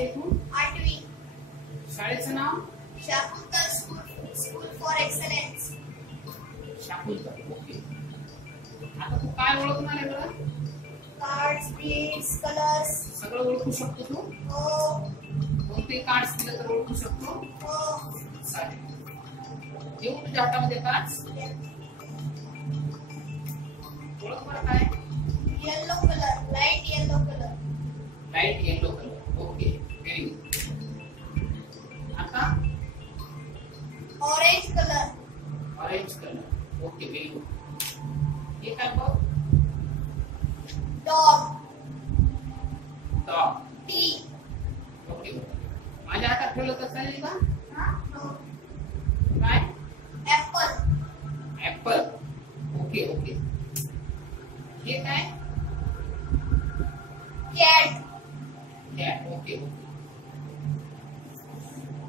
आहे तू? 8वी. शाळेचं नाव? Shakuntal school for excellence. Shakuntal. Okay. आता तू काय ओळखणार आहे बरं? कार्ड्स, बीड्स, कलर्स सगळं ओळखू शकतो तू? हो. कोणते कार्ड्स दिले तर ओळखू शकतो? हो. चालेल. येऊ तुझ्या हातामध्ये कार्ड्स? ओळख बरं काय? Yellow colour, light yellow colour. Light yellow colour. Okay, very good. आता orange colour. Orange colour. Okay, very good. हे काय बघ? डॉग. डॉग. टी. ओके. माझ्या हातात ठेवलं तर चालेल का? नो. काय? ऍपल. ऍपल. Okay okay. हे काय? कॅट. कॅट. Okay okay.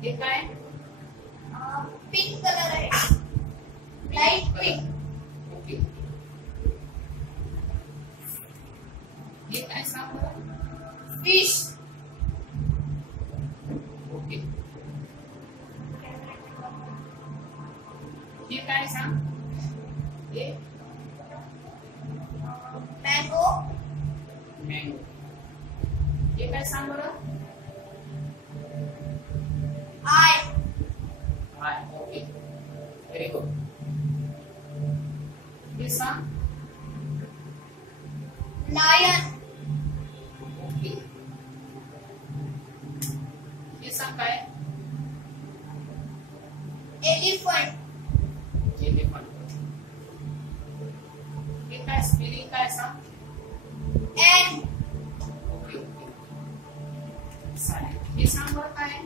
हे काय? पिंक कलर आहे. Light pink. ओके. हे काय सांग बरं? फिश. ओके. हे काय सांग? हे मँगो. मँगो. हे काय सांग बरं? I. I. Okay, very good. हे सांग? लायन. ओके. हे सांग काय? एलिफंट. एलिफंट. हे काय स्पेलिंग काय सांग? एन. Okay okay. चालेल. हे सांग बरं काय?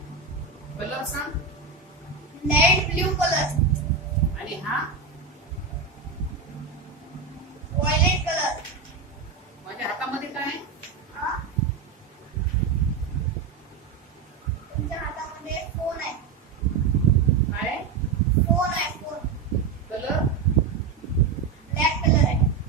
कलर सांग? Light blue colour.